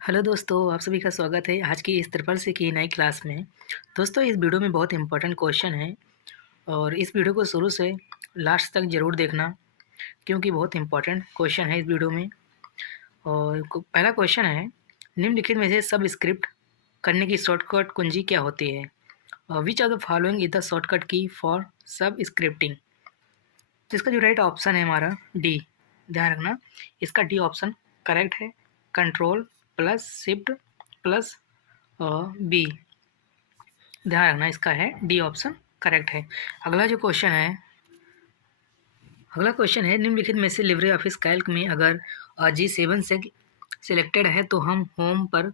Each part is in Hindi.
हेलो दोस्तों, आप सभी का स्वागत है आज की इस ट्रिपल सी की नई क्लास में। दोस्तों, इस वीडियो में बहुत इंपॉर्टेंट क्वेश्चन है और इस वीडियो को शुरू से लास्ट तक ज़रूर देखना क्योंकि बहुत इंपॉर्टेंट क्वेश्चन है इस वीडियो में। और पहला क्वेश्चन है, निम्नलिखित में से सब स्क्रिप्ट करने की शॉर्टकट कुंजी क्या होती है? Which of the following is the shortcut key for सब स्क्रिप्टिंग? तो इसका जो राइट ऑप्शन है हमारा डी। ध्यान रखना, इसका डी ऑप्शन करेक्ट है। Control plus shift plus B. ध्यान रखना, इसका है डी ऑप्शन करेक्ट है। अगला क्वेश्चन है निम्नलिखित में से लिब्रे ऑफिस कैल्क में अगर G7 से सिलेक्टेड है तो हम होम पर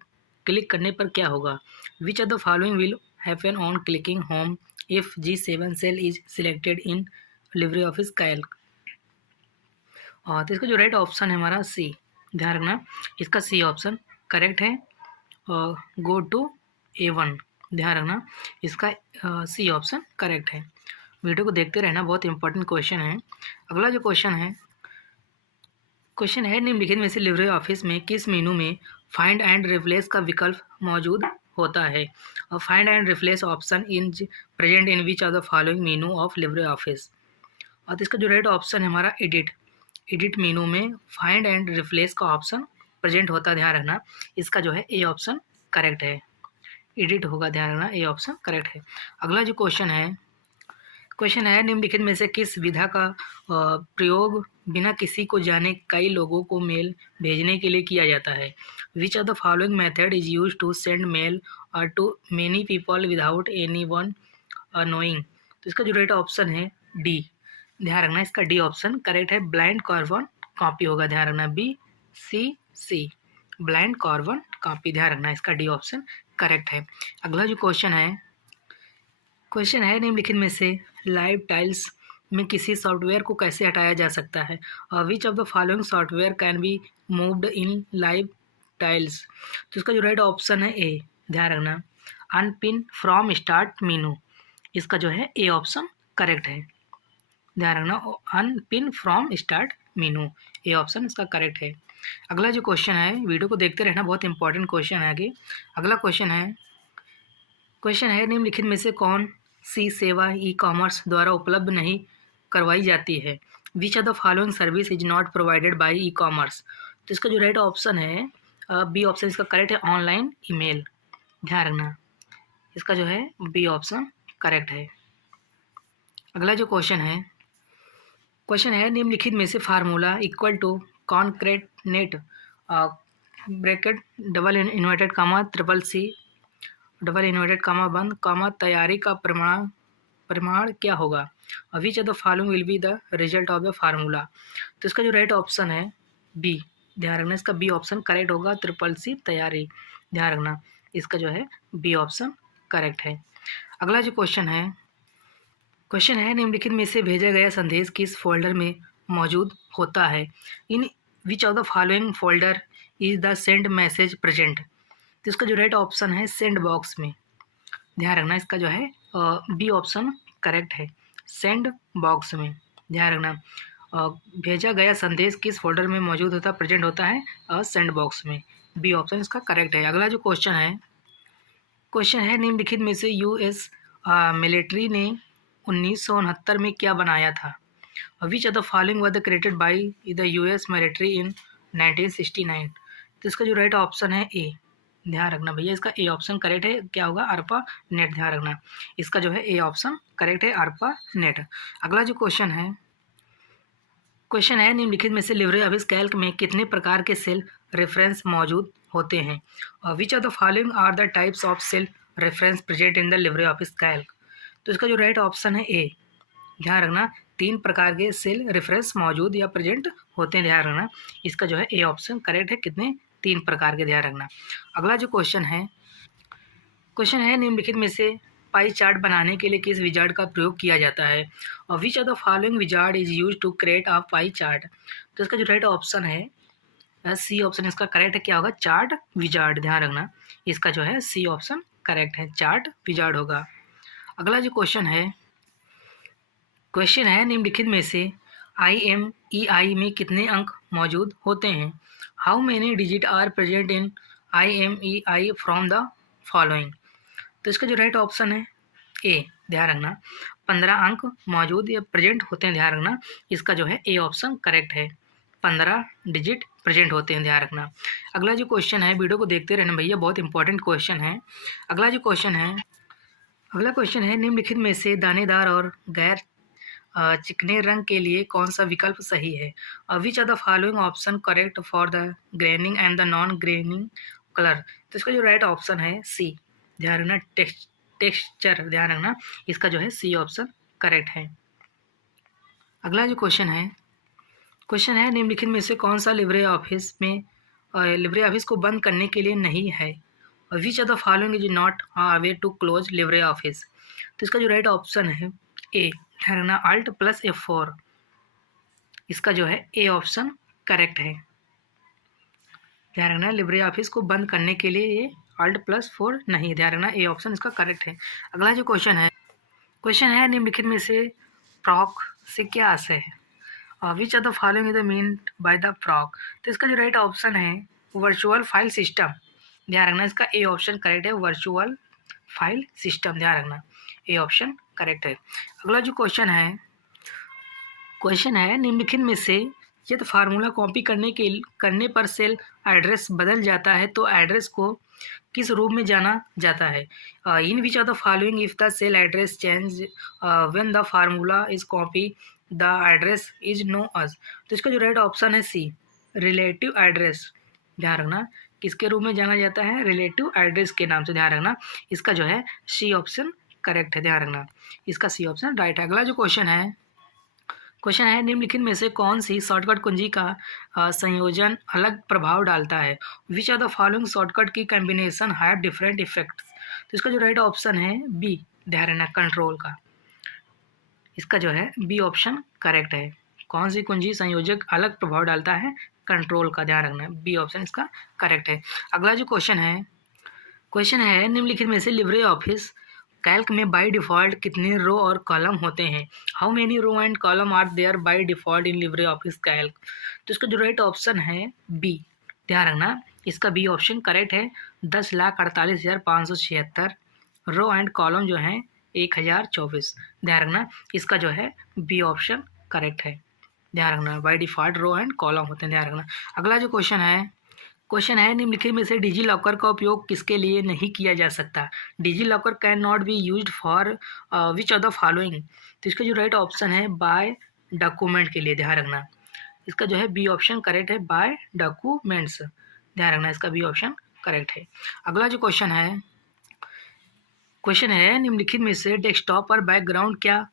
क्लिक करने पर क्या होगा? Which of the following will happen on clicking home if G7 cell is selected in Libre Office Calc? तो इसका जो राइट ऑप्शन है हमारा सी। ध्यान रखना, इसका सी ऑप्शन करेक्ट है। Go to A1। ध्यान रखना, इसका सी ऑप्शन करेक्ट है। वीडियो को देखते रहना, बहुत इंपॉर्टेंट क्वेश्चन है। अगला जो क्वेश्चन है निम्नलिखित में से लिब्रे ऑफिस में किस मेनू में फाइंड एंड रिप्लेस का विकल्प मौजूद होता है? और find and replace option in present in which of the following menu of Libre office? और इसका जो राइट ऑप्शन है हमारा एडिट मेनू में फाइंड एंड रिप्लेस का ऑप्शन प्रेजेंट होता है। ध्यान रखना, इसका जो है ए ऑप्शन करेक्ट है। एडिट होगा, ध्यान रखना, ए ऑप्शन करेक्ट है। अगला जो क्वेश्चन है निम्नलिखित में से किस विधा का प्रयोग बिना किसी को जाने कई लोगों को मेल भेजने के लिए किया जाता है? Which of the following method is use to send mail or to many people without anyone knowing? तो इसका जो राइट ऑप्शन है डी। ध्यान रखना, इसका डी ऑप्शन करेक्ट है। ब्लाइंड कार्बन कॉपी होगा। ध्यान रखना, सी ब्लाइंड कार्बन कॉपी। ध्यान रखना, इसका डी ऑप्शन करेक्ट है। अगला जो क्वेश्चन है निम्नलिखित में से लाइव टाइल्स में किसी सॉफ्टवेयर को कैसे हटाया जा सकता है? Which of the following software can be moved in live tiles? तो इसका जो राइट ऑप्शन है ए। ध्यान रखना, अनपिन फ्रॉम स्टार्ट मेनू। इसका जो है ए ऑप्शन करेक्ट है। ध्यान रखना, unpin from start menu, A option इसका करेक्ट है। अगला जो क्वेश्चन है, वीडियो को देखते रहना, बहुत इंपॉर्टेंट क्वेश्चन है आगे। अगला क्वेश्चन है निम्नलिखित में से कौन सी सेवा ई कॉमर्स द्वारा उपलब्ध नहीं करवाई जाती है? Which of the following service is not provided by e commerce? तो इसका जो राइट ऑप्शन है बी ऑप्शन इसका करेक्ट है, ऑनलाइन ईमेल। ध्यान रखना, इसका जो है बी ऑप्शन करेक्ट है। अगला जो क्वेश्चन है निम्नलिखित में से formula equal to concatenate bracket double inverted comma triple C double inverted comma बंद कामा तैयारी का परिमाण क्या होगा? Which of the following will be the result of the formula? तो इसका जो राइट ऑप्शन है बी। ध्यान रखना, इसका बी ऑप्शन करेक्ट होगा, ट्रिपल सी तैयारी। ध्यान रखना, इसका जो है बी ऑप्शन करेक्ट है। अगला जो क्वेश्चन है निम्नलिखित में से भेजा गया संदेश किस फोल्डर में मौजूद होता है? In which of the following folder is the send message present? तो इसका जो राइट ऑप्शन है सेंड बॉक्स में। ध्यान रखना, इसका जो है बी ऑप्शन करेक्ट है, सेंड बॉक्स में। ध्यान रखना, भेजा गया संदेश किस फोल्डर में मौजूद होता है, प्रेजेंट होता है सेंड बॉक्स में। बी ऑप्शन इसका करेक्ट है। अगला जो क्वेश्चन है निम्नलिखित में से यूएस मिलिट्री ने 1969 में क्या बनाया था? विच of the following was created by the US military इन 1969? तो इसका जो राइट ऑप्शन है ए। ध्यान रखना भैया, इसका ए ऑप्शन करेक्ट है। क्या होगा? अर्पा नेट। ध्यान रखना, इसका जो है ए ऑप्शन करेक्ट है, अर्पा नेट। अगला जो क्वेश्चन है निम्नलिखित में से लिब्रे ऑफिस कैल्क में कितने प्रकार के सेल रेफरेंस मौजूद होते हैं? Which of the following are the types of cell reference present in the Libre Office Calc? तो इसका जो राइट ऑप्शन है ए। ध्यान रखना, 3 प्रकार के सेल रेफरेंस मौजूद या प्रेजेंट होते हैं। ध्यान रखना, इसका जो है ए ऑप्शन करेक्ट है। कितने? 3 प्रकार के। ध्यान रखना। अगला जो क्वेश्चन है निम्नलिखित में से पाई चार्ट बनाने के लिए किस विजार्ड का प्रयोग किया जाता है? और which of the following wizard is use to create a pie chart? तो इसका जो राइट ऑप्शन है सी ऑप्शन इसका करेक्ट है। क्या होगा? Chart wizard. ध्यान रखना, इसका जो है सी ऑप्शन करेक्ट है, चार्ट विजार्ड होगा। अगला जो क्वेश्चन है निम्नलिखित में से IMEI में कितने अंक मौजूद होते हैं? How many digit are present in IMEI from the following. तो इसका जो राइट ऑप्शन है ए, ध्यान रखना 15 अंक मौजूद या प्रेजेंट होते हैं, ध्यान रखना इसका जो है ए ऑप्शन करेक्ट है। 15 डिजिट प्रेजेंट होते हैं, ध्यान रखना। अगला जो क्वेश्चन है, वीडियो को देखते रहना भैया, बहुत इंपॉर्टेंट क्वेश्चन है। अगला जो क्वेश्चन है, अगला क्वेश्चन है निम्नलिखित में से दानेदार और गैर चिकने रंग के लिए कौन सा विकल्प सही है? Which are the following option correct for the graining and the non graining colour? तो इसका जो राइट ऑप्शन है सी, ध्यान रखना टेक्सचर, ध्यान रखना इसका जो है सी ऑप्शन करेक्ट है। अगला जो क्वेश्चन है निम्नलिखित में से कौन सा लिब्रे ऑफिस को बंद करने के लिए नहीं है? Which are the following is not a way to close Libre Office? तो इसका जो राइट ऑप्शन है ए, ध्यान रखना Alt + F4, इसका जो है ए ऑप्शन करेक्ट है। ध्यान रखना लिब्रे ऑफिस को बंद करने के लिए ये Alt + 4 नहीं, ध्यान रखना ए ऑप्शन इसका करेक्ट है। अगला जो क्वेश्चन है निम्नलिखित में से प्रॉक से क्या आशय है? Which are the following is the mean by the proc? तो इसका जो राइट ऑप्शन है वर्चुअल फाइल सिस्टम, ध्यान रखना इसका ए ऑप्शन करेक्ट है, वर्चुअल फाइल सिस्टम, ध्यान रखना ए ऑप्शन करेक्ट है। अगला जो क्वेश्चन है निम्नलिखित में से यदि फार्मूला कॉपी करने पर सेल एड्रेस बदल जाता है तो एड्रेस को किस रूप में जाना जाता है? In which of the following if the cell address change when the formula is copy the address is known as? तो इसका जो राइट ऑप्शन है सी, रिलेटिव एड्रेस, ध्यान रखना किसके रूप में जाना जाता है? रिलेटिव एड्रेस के नाम से, ध्यान रखना इसका जो है सी ऑप्शन करेक्ट है, ध्यान रखना इसका सी ऑप्शन राइट है। अगला जो क्वेश्चन है निम्नलिखित में से कौन सी शॉर्टकट कुंजी का संयोजन अलग प्रभाव डालता है? Which are the following shortcut key combination have different effects? तो इसका जो राइट ऑप्शन है बी, ध्यान रखना कंट्रोल का, इसका जो है बी ऑप्शन करेक्ट है। कौन सी कुंजी संयोजक अलग प्रभाव डालता है? कंट्रोल का, ध्यान रखना बी ऑप्शन इसका करेक्ट है। अगला जो क्वेश्चन है निम्नलिखित में से लिब्रे ऑफिस कैल्क में बाय डिफ़ॉल्ट कितने रो और कॉलम होते हैं? How many row and column are there by default in Libre Office Calc? तो इसका जो राइट ऑप्शन है बी, ध्यान रखना इसका बी ऑप्शन करेक्ट है। 10,48,576 रो एंड कॉलम जो हैं 1024, ध्यान रखना इसका जो है बी ऑप्शन करेक्ट है। ध्यान रखना by default row and column होते हैं, ध्यान रखना। अगला जो क्वेश्चन है निम्नलिखित में से डिजी लॉकर का उपयोग किसके लिए नहीं किया जा सकता? DigiLocker can not be used for which of the following? तो इसका जो राइट ऑप्शन है बाय डॉक्यूमेंट के लिए, ध्यान रखना इसका जो है बी ऑप्शन करेक्ट है, बाय डॉक्यूमेंट्स, ध्यान रखना इसका बी ऑप्शन करेक्ट है। अगला जो क्वेश्चन है निम्नलिखित में से डेस्कटॉप पर बैकग्राउंड क्या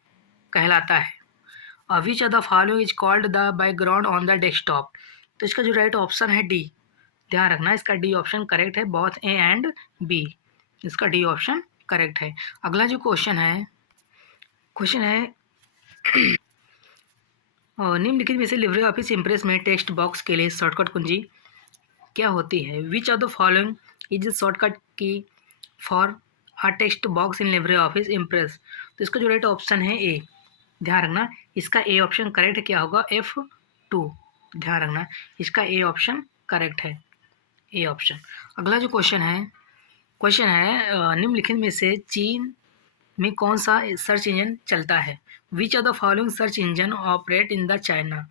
कहलाता है? Which of the following is called the background on the desktop? तो इसका जो राइट ऑप्शन है डी, ध्यान रखना इसका डी ऑप्शन करेक्ट है, बोथ ए एंड बी, इसका डी ऑप्शन करेक्ट है। अगला जो क्वेश्चन है निम्नलिखित में से लिब्रे ऑफिस इम्प्रेस में टेक्स्ट बॉक्स के लिए शॉर्टकट कुंजी क्या होती है? Which of the following is shortcut key for a text box in Libre office Impress? तो इसका जो राइट ऑप्शन है ए, ध्यान रखना इसका ए ऑप्शन करेक्ट है, क्या होगा F2, ध्यान रखना इसका ए ऑप्शन करेक्ट है, ए ऑप्शन। अगला जो क्वेश्चन है निम्नलिखित में से चीन में कौन सा सर्च इंजन चलता है? Which of the following search engine operate in the China?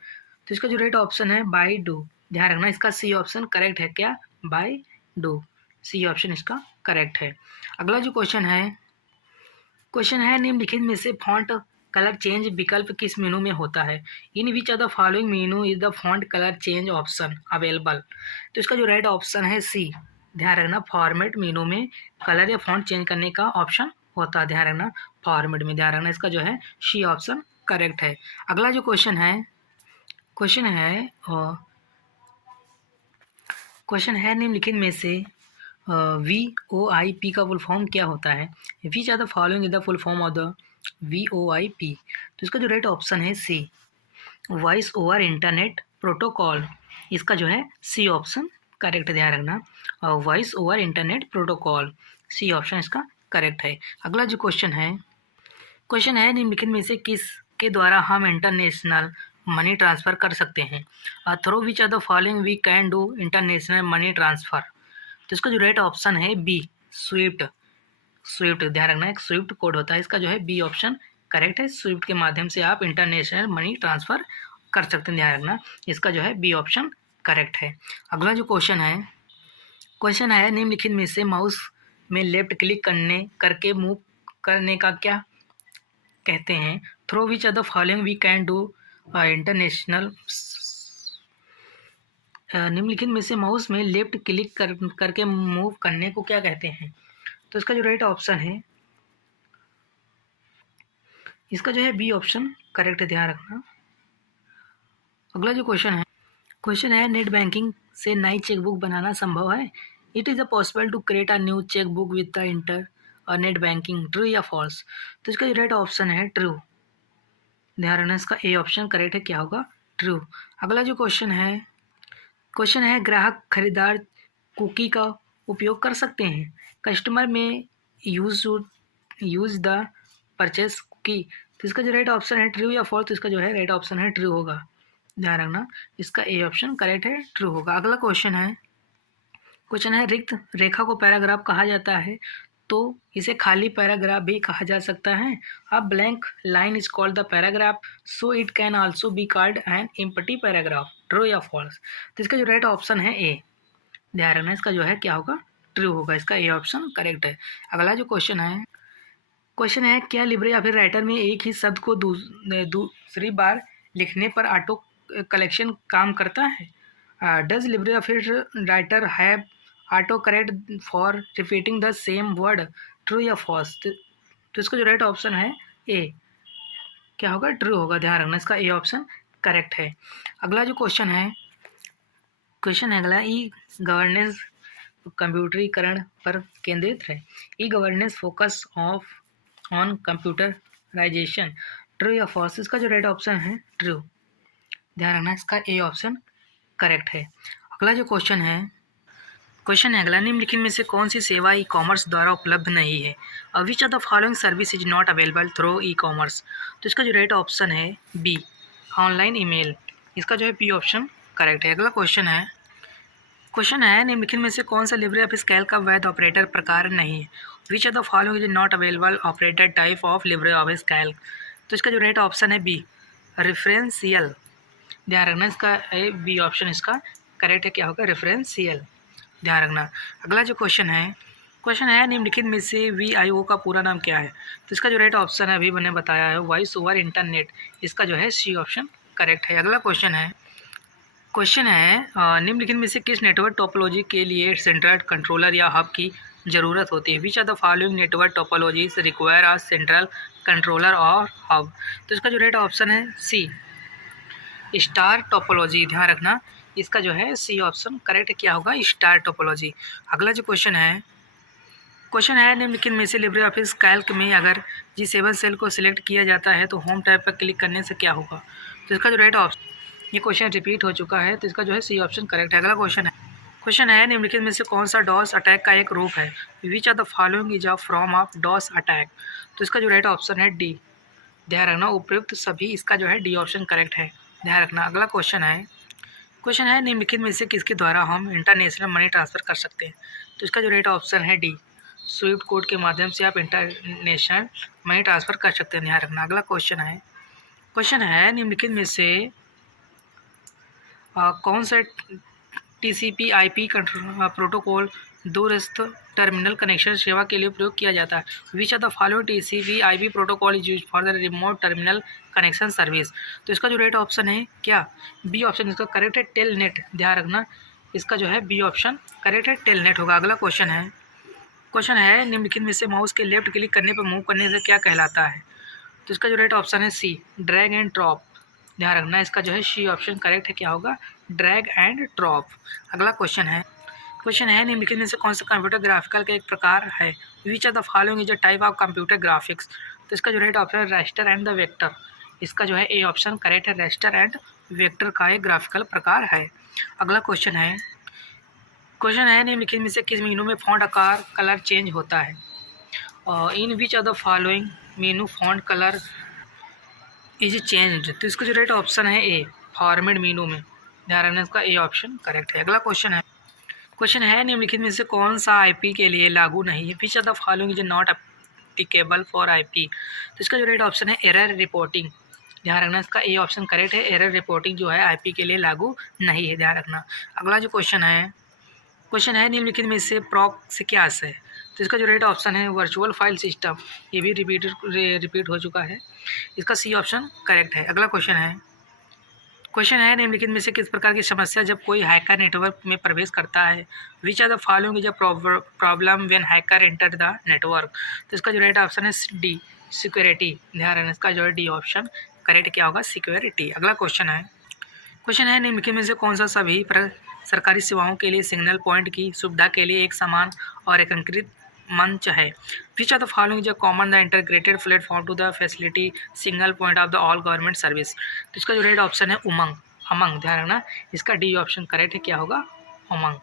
तो इसका जो राइट ऑप्शन है बाईडू, ध्यान रखना इसका सी ऑप्शन करेक्ट है, क्या बाईडू, सी ऑप्शन इसका करेक्ट है। अगला जो क्वेश्चन है निम्नलिखित में से फॉन्ट कलर चेंज विकल्प किस मेनू में होता है? In which of the following menu is the font colour change option available? तो इसका जो राइट ऑप्शन है सी, ध्यान रखना फॉर्मेट मेनू में कलर या फॉन्ट चेंज करने का ऑप्शन होता है, ध्यान रखना फॉर्मेट में, ध्यान रखना इसका जो है सी ऑप्शन करेक्ट है। अगला जो क्वेश्चन है निम्नलिखित में से VoIP का फुल फॉर्म क्या होता है? Which are the following is the full form of the VoIP? तो इसका जो राइट ऑप्शन है C, voice over internet protocol, इसका जो है सी ऑप्शन करेक्ट, ध्यान रखना voice over internet protocol, C option इसका करेक्ट है। अगला जो क्वेश्चन है निम्नलिखित में से किस के द्वारा हम इंटरनेशनल मनी ट्रांसफ़र कर सकते हैं? Through which are the following we can do international money transfer? तो तो इसका जो राइट ऑप्शन है बी, स्विफ्ट। स्विफ्ट, ध्यान रखना एक स्विफ्ट कोड होता है, इसका जो है बी ऑप्शन करेक्ट है। स्विफ्ट के माध्यम से आप इंटरनेशनल मनी ट्रांसफ़र कर सकते हैं, ध्यान रखना इसका जो है बी ऑप्शन करेक्ट है। अगला जो क्वेश्चन है निम्नलिखित में से माउस में लेफ्ट क्लिक करके मूव करने का क्या कहते हैं? Through which of the following we can do international. निम्नलिखित में से माउस में लेफ्ट क्लिक करके मूव करने को क्या कहते हैं? तो इसका जो राइट ऑप्शन है, इसका जो है बी ऑप्शन करेक्ट है, ध्यान रखना। अगला जो क्वेश्चन है नेट बैंकिंग से नई चेकबुक बनाना संभव है? It is a possible to create a new chequebook with the internet banking, true या फॉल्स? तो इसका जो राइट ऑप्शन है ट्रू, ध्यान रखना इसका ए ऑप्शन करेक्ट है, क्या होगा? ट्रू। अगला जो क्वेश्चन है ग्राहक खरीदार कुकी का उपयोग कर सकते हैं? कस्टमर में यूज द परचेस कुकी। तो इसका जो राइट ऑप्शन है ट्रू या फॉल्स? तो इसका जो है राइट ऑप्शन है ट्रू होगा, ध्यान रखना इसका ए ऑप्शन करेक्ट है, ट्रू होगा। अगला क्वेश्चन है रिक्त रेखा को पैराग्राफ कहा जाता है, तो इसे खाली पैराग्राफ भी कहा जा सकता है। A blank line is called the paragraph, so it can also be called an empty paragraph, true या फॉल्स? तो इसका जो राइट ऑप्शन है ए, ध्यान रखना इसका जो है क्या होगा? ट्रू होगा, इसका ए ऑप्शन करेक्ट है। अगला जो क्वेश्चन है क्या लिब्रे ऑफिस राइटर में एक ही शब्द को दूसरी बार लिखने पर ऑटो कलेक्शन काम करता है? Does Libre office writer have auto correct for repeating the same word, true या फॉल्स? तो इसका जो राइट ऑप्शन है ए, क्या होगा? ट्रू होगा, ध्यान रखना इसका ए ऑप्शन करेक्ट है। अगला जो क्वेश्चन है अगला ई गवर्नेंस कंप्यूटरीकरण पर केंद्रित है। E governance focus on computerization, true या फॉल्स? इसका जो राइट ऑप्शन है ट्रू, ध्यान रखना इसका ए ऑप्शन करेक्ट है। अगला जो क्वेश्चन है अगला निम्नलिखित में से कौन सी सेवा ई कॉमर्स द्वारा उपलब्ध नहीं है? Which of the following service is not available through e commerce? तो इसका जो राइट ऑप्शन है बी, ऑनलाइन ईमेल, इसका जो है बी ऑप्शन करेक्ट है। अगला क्वेश्चन है निम्नलिखित में से कौन सा लिब्रे ऑफिस कैल्क का वैध ऑपरेटर प्रकार नहीं है? Which of the following is not available operator type of Libre Office Calc? तो इसका जो राइट ऑप्शन है बी, रेफरेंशियल, ध्यान रखना इसका ए बी ऑप्शन इसका करेक्ट है, क्या होगा? रेफरेंशियल, ध्यान रखना। अगला जो क्वेश्चन है निम्नलिखित में से VIO का पूरा नाम क्या है? तो इसका जो राइट ऑप्शन है अभी मैंने बताया है वॉइस ओवर इंटरनेट, इसका जो है सी ऑप्शन करेक्ट है। अगला क्वेश्चन है निम्नलिखित में से किस नेटवर्क टोपोलॉजी के लिए सेंट्रल कंट्रोलर या हब की ज़रूरत होती है? Which of the following network topologies require a central controller और हब? तो इसका जो राइट ऑप्शन है सी, स्टार टोपोलॉजी, ध्यान रखना इसका जो है सी ऑप्शन करेक्ट है, क्या होगा? Star topology. अगला जो क्वेश्चन है निम्नलिखित में से लिब्रे ऑफिस कैल्क में अगर G7 सेल को सिलेक्ट किया जाता है तो होम टैब पर क्लिक करने से क्या होगा? तो इसका जो राइट ऑप्शन, ये क्वेश्चन रिपीट हो चुका है, तो इसका जो है सी ऑप्शन करेक्ट है। अगला क्वेश्चन है निम्नलिखित में से कौन सा डॉस अटैक का एक रूप है? Which of the following is a form of DoS attack? तो इसका जो राइट ऑप्शन है डी, ध्यान रखना उपयुक्त सभी, इसका जो है डी ऑप्शन करेक्ट है, ध्यान रखना। अगला क्वेश्चन है निम्नलिखित में से किसके द्वारा हम इंटरनेशनल मनी ट्रांसफ़र कर सकते हैं? तो इसका जो राइट ऑप्शन है डी, स्विफ्ट कोड के माध्यम से आप इंटरनेशनल मनी ट्रांसफ़र कर सकते हैं, ध्यान रखना। अगला क्वेश्चन है निम्नलिखित में से कौन सा TCP IP प्रोटोकॉल दूरस्थ टर्मिनल कनेक्शन सेवा के लिए प्रयोग किया जाता है? Which of the following TCP IP protocol is use for the remote terminal connection service? तो इसका जो राइट ऑप्शन है क्या? बी ऑप्शन इसका करेक्ट है, टेलनेट, ध्यान रखना इसका जो है बी ऑप्शन करेक्ट है, टेलनेट होगा। अगला क्वेश्चन है निम्नलिखित में से माउस के लेफ्ट क्लिक करने पर मूव करने से क्या कहलाता है? तो इसका जो राइट ऑप्शन है सी, ड्रैग एंड ड्रॉप, ध्यान रखना इसका जो है सी ऑप्शन करेक्ट है, क्या होगा? Drag and drop. अगला क्वेश्चन है निम्नलिखित में से कौन सा कंप्यूटर ग्राफिकल का एक प्रकार है? Which of the following is a type of computer graphics? तो इसका जो राइट ऑप्शन है रास्टर एंड द वेक्टर, इसका जो है ए ऑप्शन करेक्ट है, रास्टर एंड वेक्टर का एक ग्राफिकल प्रकार है। अगला क्वेश्चन है निम्नलिखित में से किस मेनू में फॉन्ट आकार कलर चेंज होता है? In which of the following menu font colour is changed? तो इसका जो राइट ऑप्शन है ए, फॉर्मेट मेनू में, ध्यान रखना इसका ए ऑप्शन करेक्ट है। अगला क्वेश्चन है निम्नलिखित में से कौन सा आईपी के लिए लागू नहीं है? Which are the following is not applicable for IP? तो इसका जो राइट ऑप्शन है एरर रिपोर्टिंग। ध्यान रखना, इसका ए ऑप्शन करेक्ट है। एरर रिपोर्टिंग जो है आईपी के लिए लागू नहीं है, ध्यान रखना। अगला जो क्वेश्चन है निम्नलिखित में से प्रॉक्स से क्या है? तो इसका जो राइट ऑप्शन है वर्चुअल फाइल सिस्टम। ये भी रिपीट हो चुका है, इसका सी ऑप्शन करेक्ट है। अगला क्वेश्चन है निम्नलिखित में से किस प्रकार की समस्या जब कोई हैकर नेटवर्क में प्रवेश करता है? Which are the following is a problem when hacker enter the network? तो इसका जो राइट ऑप्शन है डी सिक्योरिटी। ध्यान रखना, इसका जो है डी ऑप्शन करेक्ट क्या होगा? सिक्योरिटी। अगला क्वेश्चन है निम्नलिखित में से कौन सा सभी सरकारी सेवाओं के लिए सिग्नल पॉइंट की सुविधा के लिए एक समान और एकीकृत मंच है? Which are the following is a common the integrated platform to the facility single point of the all government service? तो इसका जो राइट ऑप्शन है अमंग। ध्यान रखना, इसका डी ऑप्शन करेक्ट है, क्या होगा? उमंग।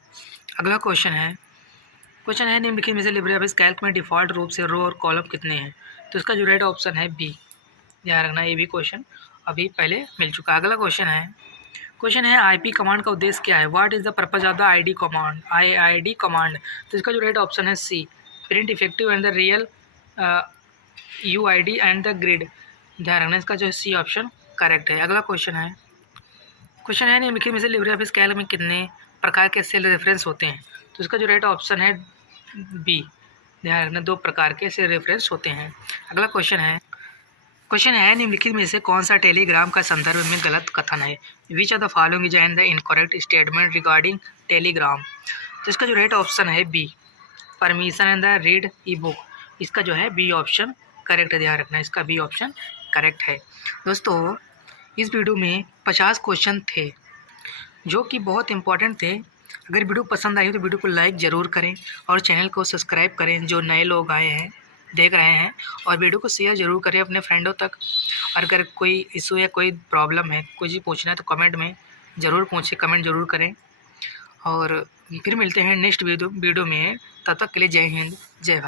अगला क्वेश्चन है निम्नलिखित में से लिब्रे ऑफिस कैल्क में डिफ़ॉल्ट रूप से रो और कॉलम कितने हैं? तो इसका जो राइट ऑप्शन है बी। ध्यान रखना, ये भी क्वेश्चन अभी पहले मिल चुका। अगला क्वेश्चन है आईपी कमांड का उद्देश्य क्या है? What is the purpose of the ID command? तो इसका जो राइट ऑप्शन है C print effective and the real UID and the grid. ध्यान रखना, इसका जो सी ऑप्शन करेक्ट है। अगला क्वेश्चन है निम्नलिखित में से लिब्रे ऑफिस कैल्क में कितने प्रकार के सेल रेफरेंस होते हैं? तो इसका जो राइट ऑप्शन है बी। ध्यान रखना, 2 प्रकार के सेल रेफरेंस होते हैं। अगला क्वेश्चन है निम्नलिखित में से कौन सा टेलीग्राम का संदर्भ में गलत कथन है? Which are the following is and the incorrect statement regarding Telegram? तो इसका जो राइट ऑप्शन है B permission and the read e book. इसका जो है बी ऑप्शन करेक्ट है। ध्यान रखना, इसका बी ऑप्शन करेक्ट है। दोस्तों, इस वीडियो में 50 क्वेश्चन थे जो कि बहुत इंपॉर्टेंट थे। अगर वीडियो पसंद आई तो वीडियो को लाइक ज़रूर करें और चैनल को सब्सक्राइब करें जो नए लोग आए हैं देख रहे हैं, और वीडियो को शेयर ज़रूर करें अपने फ्रेंडों तक। और अगर कोई इशू या कोई प्रॉब्लम है, कुछ भी पूछना है तो कमेंट में ज़रूर पूछें, कमेंट ज़रूर करें। और फिर मिलते हैं नेक्स्ट वीडियो में। तब तक के लिए जय हिंद, जय भारत।